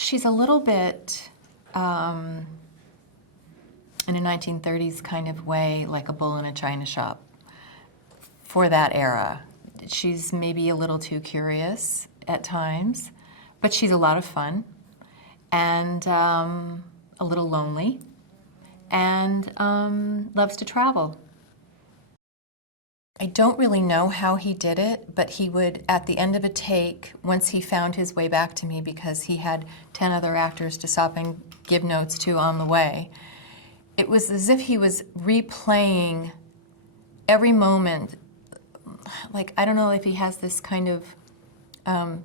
She's a little bit, in a 1930s kind of way, like a bull in a china shop for that era. She's maybe a little too curious at times, but she's a lot of fun and a little lonely and loves to travel. I don't really know how he did it, but he would, at the end of a take, once he found his way back to me because he had 10 other actors to stop and give notes to on the way, it was as if he was replaying every moment. Like, I don't know if he has this kind of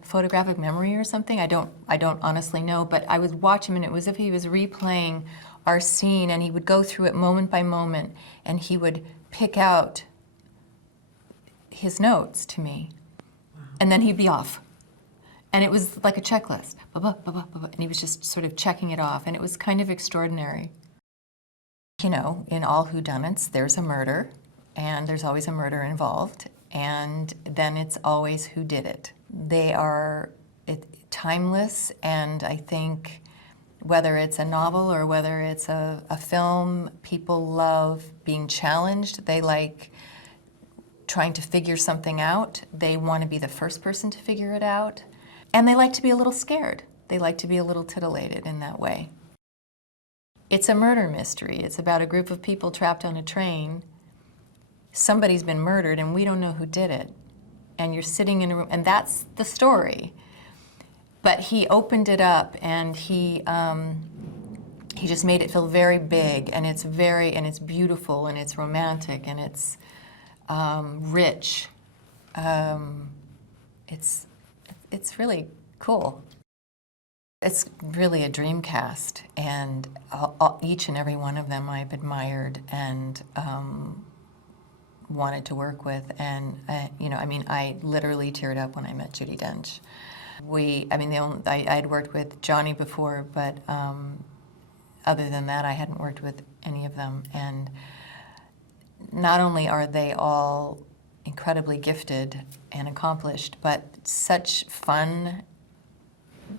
photographic memory or something. I don't honestly know, but I would watch him and it was as if he was replaying our scene, and he would go through it moment by moment, and he would pick out his notes to me, and then he'd be off. And it was like a checklist, and he was just sort of checking it off, and it was kind of extraordinary. You know, in all whodunits, there's a murder, and there's always a murder involved, and then it's always who did it. They are timeless, and I think whether it's a novel or whether it's a film, people love being challenged. They like trying to figure something out. They want to be the first person to figure it out. And they like to be a little scared. They like to be a little titillated in that way. It's a murder mystery. It's about a group of people trapped on a train. Somebody's been murdered and we don't know who did it. And you're sitting in a room, and that's the story. But he opened it up and he just made it feel very big, and it's beautiful, and it's romantic, and it's rich. It's really cool. It's really a dream cast, and each and every one of them I've admired and wanted to work with, and you know, I mean, I literally teared up when I met Judi Dench. I had worked with Johnny before, but other than that, I hadn't worked with any of them. And not only are they all incredibly gifted and accomplished, but such fun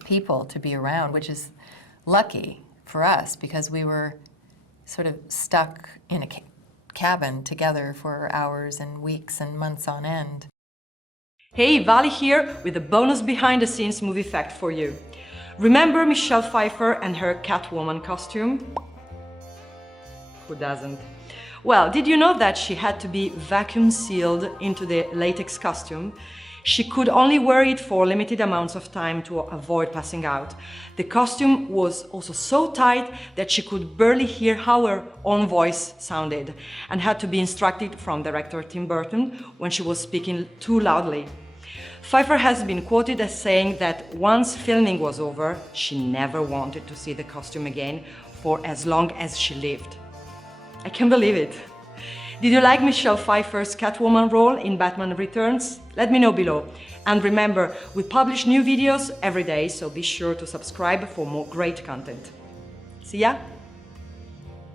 people to be around, which is lucky for us because we were sort of stuck in a cabin together for hours and weeks and months on end. Hey, Vali here with a bonus behind-the-scenes movie fact for you. Remember Michelle Pfeiffer and her Catwoman costume? Who doesn't? Well, did you know that she had to be vacuum sealed into the latex costume? She could only wear it for limited amounts of time to avoid passing out. The costume was also so tight that she could barely hear how her own voice sounded and had to be instructed from director Tim Burton when she was speaking too loudly. Pfeiffer has been quoted as saying that once filming was over, she never wanted to see the costume again for as long as she lived. I can't believe it. Did you like Michelle Pfeiffer's Catwoman role in Batman Returns? Let me know below. And remember, we publish new videos every day, so be sure to subscribe for more great content. See ya!